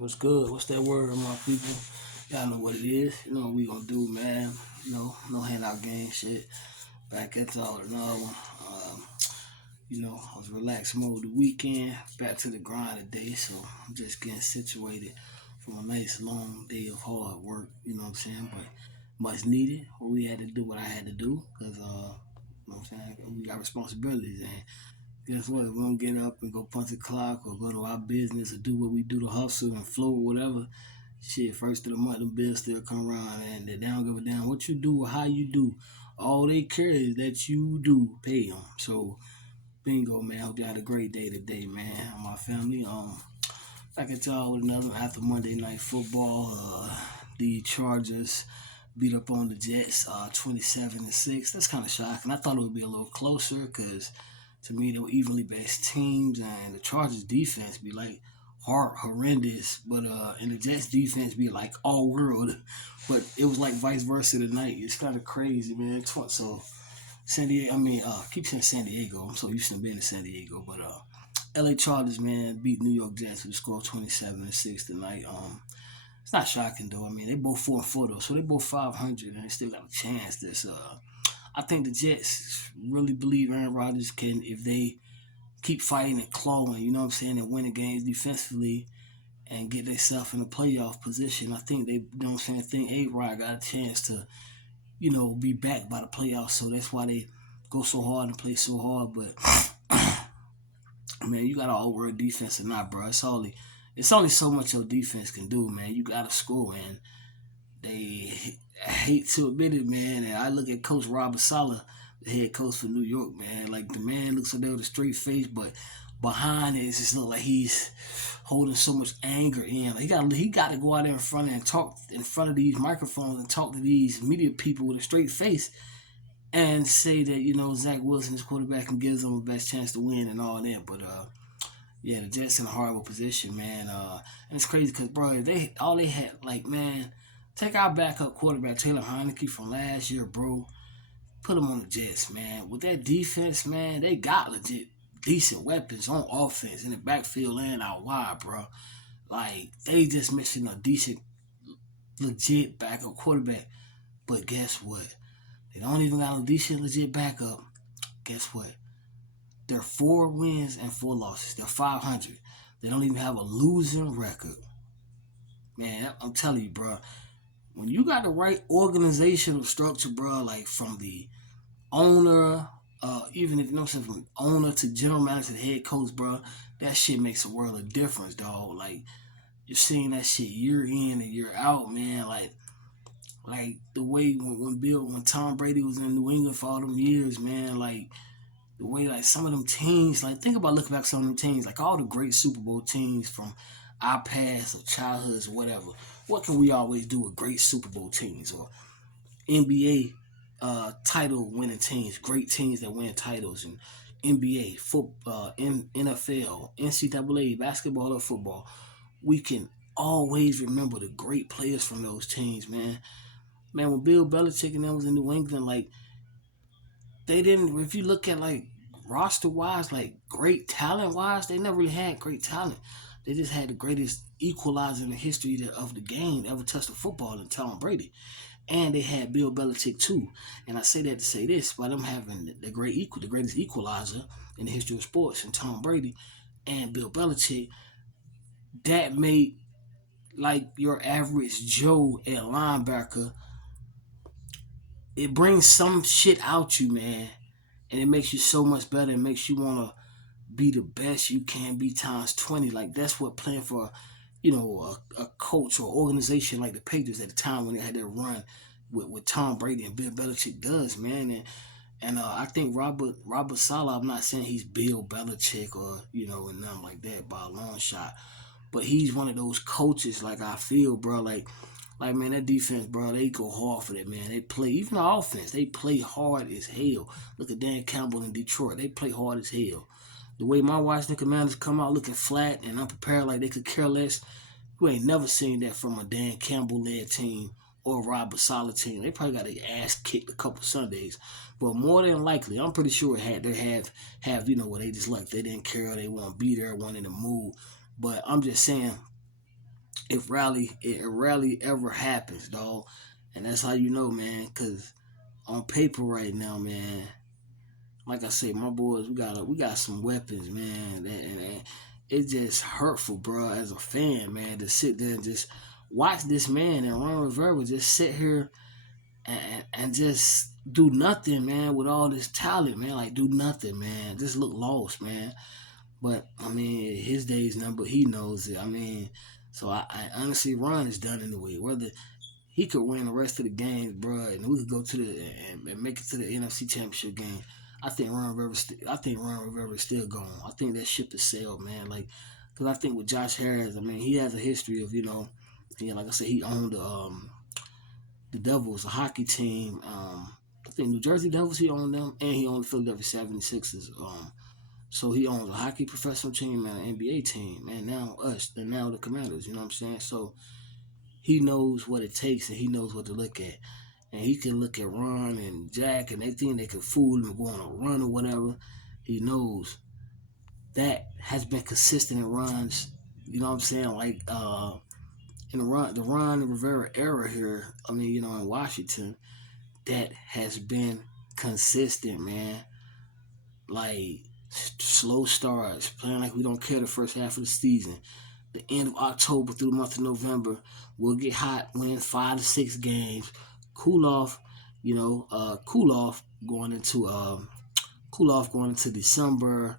What's good? What's that word, my people? Y'all know what it is. You know what we gonna do, man. No handout game shit. Back into all another one. I was relaxed mode the weekend. Back to the grind today, so I'm just getting situated from a nice long day of hard work. You know what I'm saying? But much needed. What we had to do, what I had to do, because you know what I'm saying, we got responsibilities, and guess what? If we don't get up and go punch the clock or go to our business or do what we do to hustle and flow or whatever, shit, first of the month, the bills still come around and they don't give a damn what you do or how you do. All they care is that you do pay them. So, bingo, man. Hope you had a great day today, man. My family, back at y'all with another after Monday Night Football. The Chargers beat up on the Jets, 27-6. That's kind of shocking. I thought it would be a little closer because to me they were evenly based teams, and the Chargers defense be like horrendous, but and the Jets defense be like all world. But it was like vice versa tonight. It's kind of crazy, man. So San Diego, keep saying San Diego. I'm so used to being in San Diego, but LA Chargers, man, beat New York Jets with a score of 27-6 tonight. It's not shocking though. I mean, they both 4-4 though, so they both 500, and they still got a chance. I think the Jets really believe Aaron Rodgers can, if they keep fighting and clawing, you know what I'm saying, and winning games defensively and get themselves in a playoff position. I think they, you know what I'm saying, I think A-Rod got a chance to, be back by the playoffs. So that's why they go so hard and play so hard. But man, you got an all world defense or not, bro. It's only so much your defense can do, man. You gotta score, and they hate to admit it, man. And I look at Coach Robert Saleh, the head coach for New York, man. Like the man looks like there with a straight face, but behind it, it just look like he's holding so much anger in. Like he got to go out there in front and talk in front of these microphones and talk to these media people with a straight face and say that Zach Wilson is quarterback and gives them the best chance to win and all that. But yeah, the Jets in a horrible position, man. And it's crazy because, bro, they had, like, man, take our backup quarterback Taylor Heineke from last year, bro. Put him on the Jets, man. With that defense, man, they got legit decent weapons on offense in the backfield and out wide, bro. Like, they just missing a decent, legit backup quarterback. But guess what? They don't even got a decent, legit backup. Guess what? They're 4 wins and 4 losses. They're 500. They don't even have a losing record. Man, I'm telling you, bro. When you got the right organizational structure, bro, like from the owner, even if you know what I'm saying, from owner to general manager to head coach, bro, that shit makes a world of difference, dog. Like you're seeing that shit year in and year out, man. Like the way when Tom Brady was in New England for all them years, man. Like the way like some of them teams, like think about looking back some of them teams, like all the great Super Bowl teams from our past or childhoods or whatever. What can we always do with great Super Bowl teams or NBA title winning teams, great teams that win titles and NBA, football, NFL, NCAA, basketball or football? We can always remember the great players from those teams, man. Man, when Bill Belichick and them was in New England, like they didn't. If you look at like roster wise, like great talent wise, they never really had great talent. They just had the greatest equalizer in the history of the game ever touched the football in Tom Brady, and they had Bill Belichick too. And I say that to say this: by them having the greatest equalizer in the history of sports, in Tom Brady and Bill Belichick, that made like your average Joe at linebacker. It brings some shit out you, man, and it makes you so much better. It makes you want to be the best you can be times 20. Like that's what playing for, a coach or organization like the Patriots at the time when they had their run with Tom Brady and Bill Belichick does, man. And I think Robert Saleh, I'm not saying he's Bill Belichick or and nothing like that by a long shot, but he's one of those coaches. Like I feel, bro, like man, that defense, bro, they go hard for that, man. They play, even the offense, they play hard as hell. Look at Dan Campbell in Detroit. They play hard as hell. The way my Washington Commanders come out looking flat and unprepared like they could care less, you ain't never seen that from a Dan Campbell-led team or a Robert Saleh team. They probably got their ass kicked a couple Sundays. But more than likely, I'm pretty sure they have where they just like they didn't care, they want to be there, one in the mood. But I'm just saying, it rarely ever happens, dog. And that's how you know, man. Cause on paper right now, man, like I say, my boys, we got some weapons, man. And it's just hurtful, bro, as a fan, man, to sit there and just watch this man and Ron Rivera just sit here and just do nothing, man, with all this talent, man. Like do nothing, man. Just look lost, man. But I mean, his day's number. He knows it. I mean, so I honestly, Ron is done anyway. Whether he could win the rest of the games, bro, and we could go to the and make it to the NFC Championship game. I think Ron Rivera is still gone. I think that ship has sailed, man. Like, cause I think with Josh Harris, I mean, he has a history of like I said, he owned the Devils, a hockey team. I think New Jersey Devils, he owned them, and he owned the Philadelphia 76ers. So he owns a hockey professional team and an NBA team, and now us, and now the Commanders. You know what I'm saying? So he knows what it takes, and he knows what to look at. And he can look at Ron and Jack, and they think they can fool him and go on a run or whatever. He knows that has been consistent in Ron's. You know what I'm saying? Like in the Ron Rivera era here. I mean, in Washington, that has been consistent, man. Like slow starts, playing like we don't care the first half of the season. The end of October through the month of November, we'll get hot, win 5 to 6 games, cool off, cool off going into December.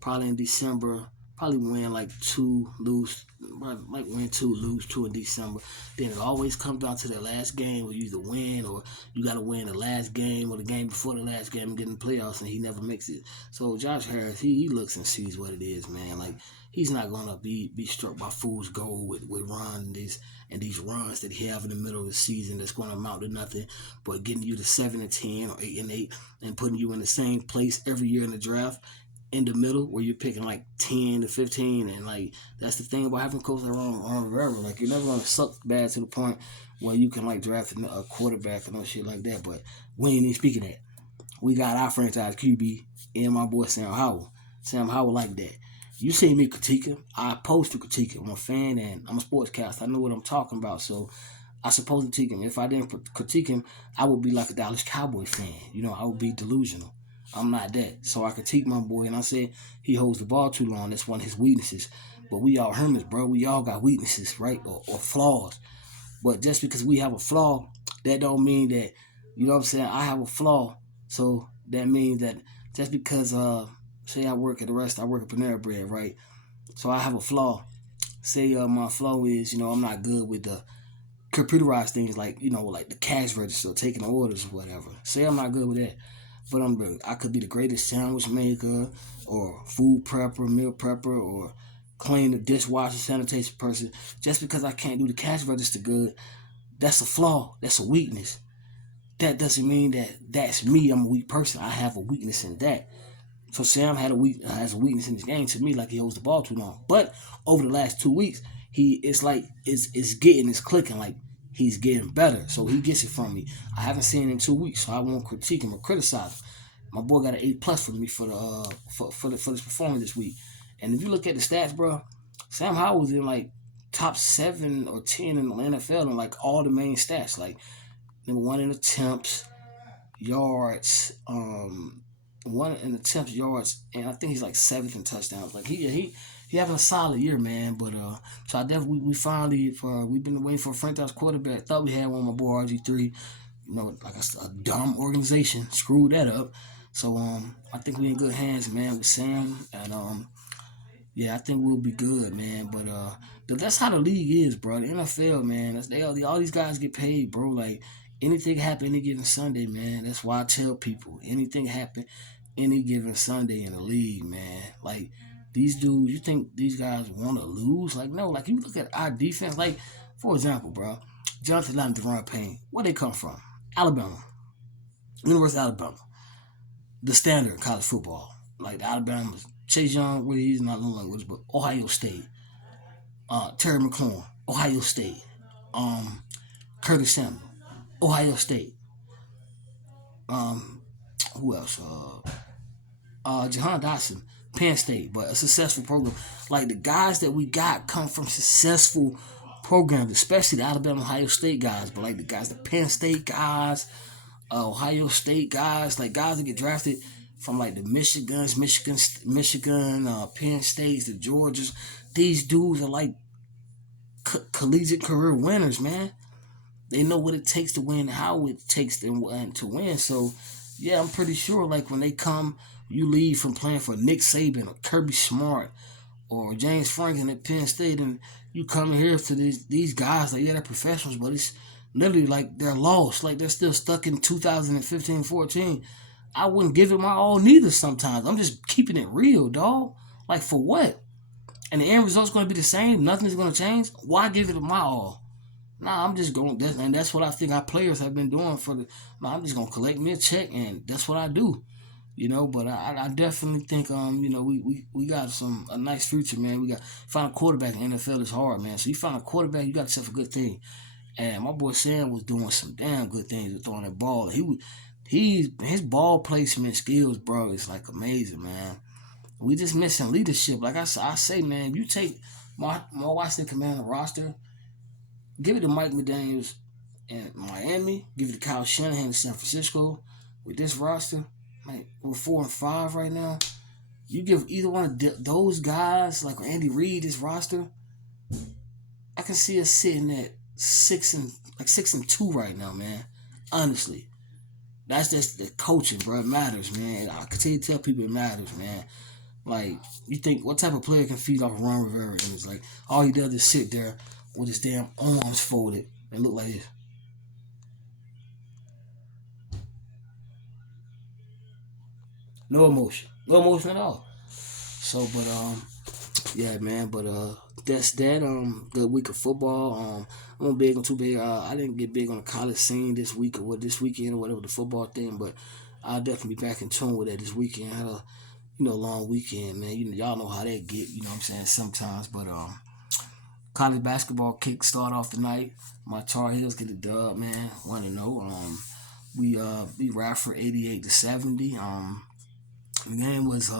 Probably in December, probably win like two, lose, might win two, lose two in December. Then it always comes down to the last game where you either win or you got to win the last game or the game before the last game and get in the playoffs, and he never makes it. So Josh Harris, he looks and sees what it is, man. Like he's not gonna be struck by fool's gold with Ron and these runs that he have in the middle of the season that's going to amount to nothing, but getting you to 7-10 or 8-8 and putting you in the same place every year in the draft in the middle where you're picking like 10 to 15, and like that's the thing about having a coach like Ron Rivera. Like you're never gonna suck bad to the point where you can like draft a quarterback and no shit like that. But we ain't even speaking that. We got our franchise QB and my boy Sam Howell. Sam Howell like that. You see me critique him. I supposed to critique him. I'm a fan and I'm a sportscaster. I know what I'm talking about. So I supposed to critique him. If I didn't critique him, I would be like a Dallas Cowboy fan. I would be delusional. I'm not that. So I critique my boy, and I said he holds the ball too long. That's one of his weaknesses. But we all humans, bro. We all got weaknesses, right? Or flaws. But just because we have a flaw, that don't mean that, you know what I'm saying, I have a flaw. So that means that just because, say I work at Panera Bread, right? So I have a flaw. Say my flaw is, I'm not good with the computerized things like, like the cash register, taking orders or whatever. Say I'm not good with that. But I could be the greatest sandwich maker or food prepper, meal prepper, or clean the dishwasher, sanitation person. Just because I can't do the cash register good, that's a flaw. That's a weakness. That doesn't mean that that's me. I'm a weak person. I have a weakness in that. So Sam has a weakness in his game to me, like he holds the ball too long. But over the last 2 weeks, it's clicking, like he's getting better. So he gets it from me. I haven't seen it in 2 weeks, so I won't critique him or criticize him. My boy got an A+ for me for this performance this week. And if you look at the stats, bro, Sam Howell was in like top 7 or 10 in the NFL in like all the main stats, like number 1 in attempts, yards, one in attempts, yards, and I think he's like 7th in touchdowns. Like he having a solid year, man. But so I definitely we've been waiting for a franchise quarterback. Thought we had one, my boy RG3. Like a dumb organization screwed that up. So I think we in good hands, man, with Sam, and yeah, I think we'll be good, man. But that's how the league is, bro. The NFL, man. All these guys get paid, bro. Like anything happen any given Sunday, man. That's why I tell people anything happen any given Sunday in the league, man. Like these dudes, you think these guys want to lose? Like no. Like you look at our defense, like for example, bro, Jonathan and Deron Payne. Where they come from? Alabama, University of Alabama, the standard in college football. Like Alabama, Chase Young, well, he's not no language, but Ohio State, Terry McLaurin, Ohio State, Curtis Samuel, Ohio State. Who else? Jahan Dotson, Penn State, but a successful program. Like the guys that we got come from successful programs, especially the Alabama, Ohio State guys, but like the guys, the Penn State guys, Ohio State guys, like guys that get drafted from like the Michigan, Penn States, the Georgias. These dudes are like collegiate career winners, man. They know what it takes to win, how it takes to win. So, yeah, I'm pretty sure like when they come, you leave from playing for Nick Saban or Kirby Smart or James Franklin at Penn State, and you come here to these guys, like, yeah, they're professionals, but it's literally like they're lost. Like they're still stuck in 2015-14. I wouldn't give it my all neither sometimes. I'm just keeping it real, dog. Like, for what? And the end result's going to be the same. Nothing's going to change. Why give it my all? Nah, I'm just going, and that's what I think our players have been doing for the. Nah, I'm just going to collect me a check, and that's what I do. But I definitely think we got a nice future, man. We got find a quarterback in the NFL is hard, man. So you find a quarterback, you got yourself a good thing. And my boy Sam was doing some damn good things with throwing that ball. His ball placement skills, bro, is like amazing, man. We just missing leadership. Like I say, man, you take my Washington Commander roster, give it to Mike McDaniels in Miami, give it to Kyle Shanahan in San Francisco. With this roster, like we're 4-5 right now. You give either one of those guys, like Andy Reid, this roster, I can see us sitting at 6-2 right now, man. Honestly, that's just the coaching, bro. It matters, man. I continue to tell people it matters, man. Like, you think what type of player can feed off Ron Rivera? And it's like all he does is sit there with his damn arms folded and look like this. No emotion at all. So, but yeah, man. But that's that. Good week of football. I'm not big on too big. I didn't get big on the college scene this week or this weekend or whatever the football thing, but I'll definitely be back in tune with that this weekend. I had a long weekend, man. Y'all know how that get. You know what I'm saying? Sometimes, but college basketball kick start off tonight. My Tar Heels get a dub, man. 1-0. We beat Radford 88-70. The game was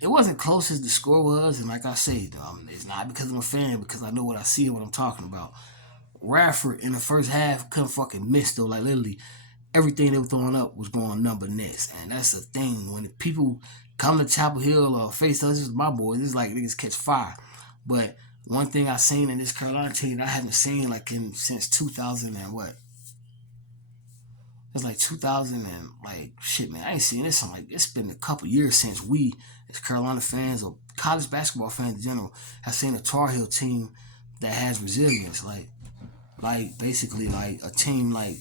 it wasn't close as the score was, and like I say, it's not because I'm a fan, because I know what I see and what I'm talking about. Radford in the first half couldn't fucking miss though. Like literally, everything they were throwing up was going number nets, and that's the thing. When people come to Chapel Hill or face us, my boys, it's like niggas catch fire. But one thing I seen in this Carolina team that I haven't seen since 2000 and what? It's like 2000 and like shit, man. I ain't seen this in like it's been a couple years since we, as Carolina fans or college basketball fans in general, have seen a Tar Heel team that has resilience. Like basically like a team like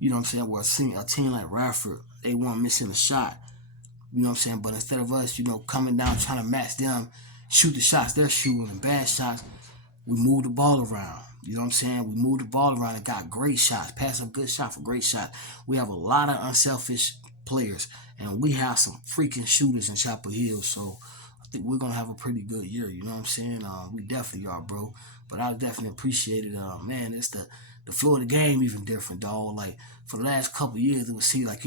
you know what I'm saying, where a team like Radford, they weren't missing a shot. You know what I'm saying? But instead of us, coming down trying to match them, shoot the shots they're shooting and bad shots, we move the ball around. You know what I'm saying? We moved the ball around and got great shots. Pass a good shot for great shot. We have a lot of unselfish players, and we have some freaking shooters in Chapel Hill. So I think we're gonna have a pretty good year. You know what I'm saying? We definitely are, bro. But I definitely appreciate it. Man, it's the flow of the game even different, dog. Like for the last couple of years, it would see like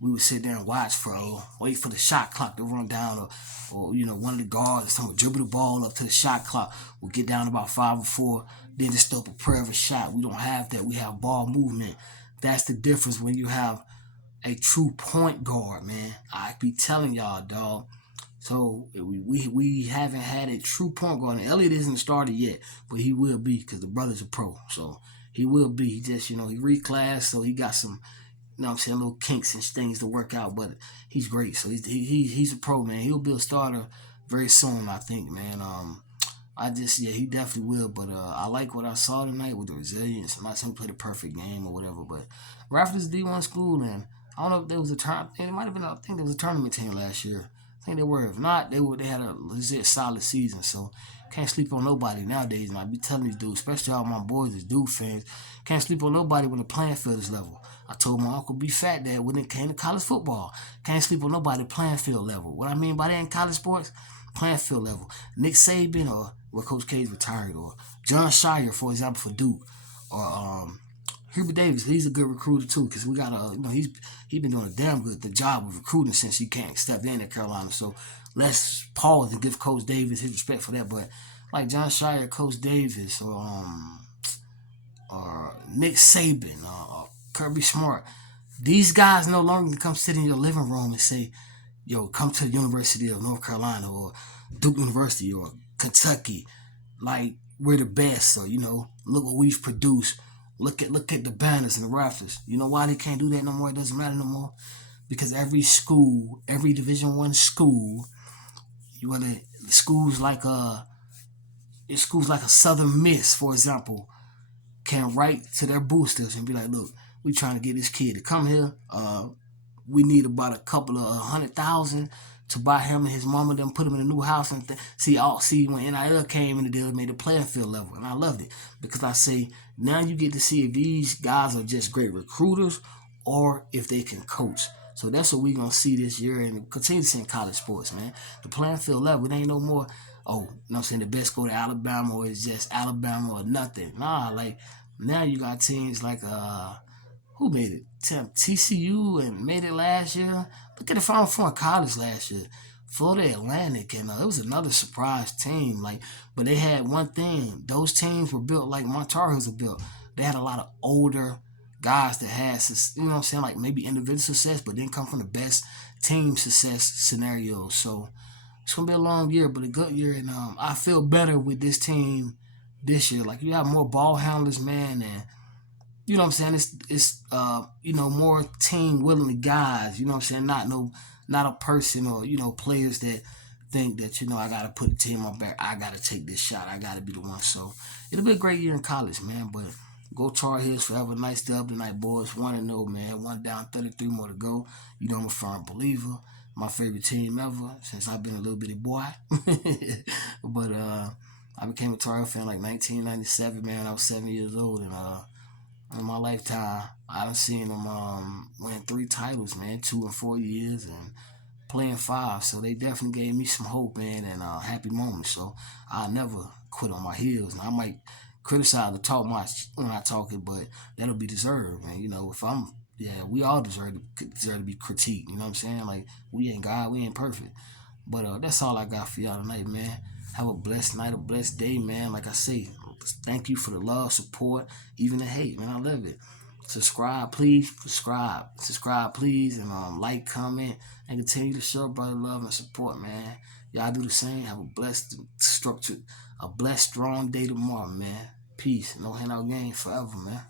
we would sit there and watch wait for the shot clock to run down, or one of the guards would dribble the ball up to the shot clock. We'll get down to about 5 or 4, then just throw up a prayer of a shot. We don't have that. We have ball movement. That's the difference when you have a true point guard, man. I be telling y'all, dog. So we haven't had a true point guard. And Elliott isn't started yet, but he will be because the brother's a pro. So he will be. He just he reclassed, so he got some little kinks and things to work out, but he's great. So he's a pro, man. He'll be a starter very soon, I think, man. He definitely will. But I like what I saw tonight with the resilience. I'm not saying he played a perfect game or whatever, but Radford is a D1 school, and I don't know if there was a turn. It might have been. I think there was a tournament team last year. I think they were. If not, they had a legit solid season. So can't sleep on nobody nowadays. And I be telling these dudes, especially all my boys as Duke fans, can't sleep on nobody when the playing field is level. I told my Uncle B Fat that when it came to college football, can't sleep on nobody playing field level. What I mean by that in college sports, playing field level. Nick Saban or Coach K's retired, or John Shire, for example, for Duke, or Hubert Davis. He's a good recruiter too, because we got he's been doing a damn good job of recruiting since he can't step in at Carolina. So let's pause and give Coach Davis his respect for that. But like John Shire, Coach Davis, or Nick Saban, or Kirby Smart. These guys no longer can come sit in your living room and say, "Yo, come to the University of North Carolina or Duke University or Kentucky. Like we're the best." Or look what we've produced. Look at the banners and the rafters. You know why they can't do that no more? It doesn't matter no more because every school, every Division I school, whether schools like schools like a Southern Miss, for example, can write to their boosters and be like, "Look, we trying to get this kid to come here. We need about a couple of 100,000 to buy him and his mama. Them put him in a new house and see when NIL came in the deal, it made the playing field level, and I loved it because I say now you get to see if these guys are just great recruiters or if they can coach. So that's what we gonna see this year and continue to see in college sports, man. The playing field level, it ain't no more. Oh, you know what I'm saying, the best go to Alabama or it's just Alabama or nothing. Nah, like now you got teams like who made it? TCU and made it last year. Look at the Final Four in college last year. Florida Atlantic, and it was another surprise team. But they had one thing: those teams were built like Montar Hills are built. They had a lot of older guys that had, what I'm saying, like maybe individual success, but didn't come from the best team success scenarios. So it's gonna be a long year, but a good year, and I feel better with this team this year. Like you have more ball handlers, man, and you know what I'm saying? It's more team willing guys, you know what I'm saying? Not a person or, players that think that, I gotta put the team on back. I gotta take this shot. I gotta be the one. So it'll be a great year in college, man. But go Tar Heels forever. Nice dub tonight, boys. 1-0, man. One down, 33 more to go. I'm a firm believer. My favorite team ever since I've been a little bitty boy. But I became a Tar Heel fan like 1997, man. I was 7 years old, and in my lifetime, I done seen them win 3 titles, man, 2 and 4 years, and playing five. So they definitely gave me some hope, man, and happy moments. So I'll never quit on my heels. And I might criticize or talk much when I talk it, but that'll be deserved, man. If I'm, yeah, we all deserve to be critiqued. You know what I'm saying? Like we ain't God, we ain't perfect. But that's all I got for y'all tonight, man. Have a blessed night, a blessed day, man. Like I say, thank you for the love, support, even the hate, man. I love it. Subscribe, please. Subscribe, please, and like, comment, and continue to show brother love and support, man. Y'all do the same. Have a blessed, structured, a blessed, strong day tomorrow, man. Peace. No handout game forever, man.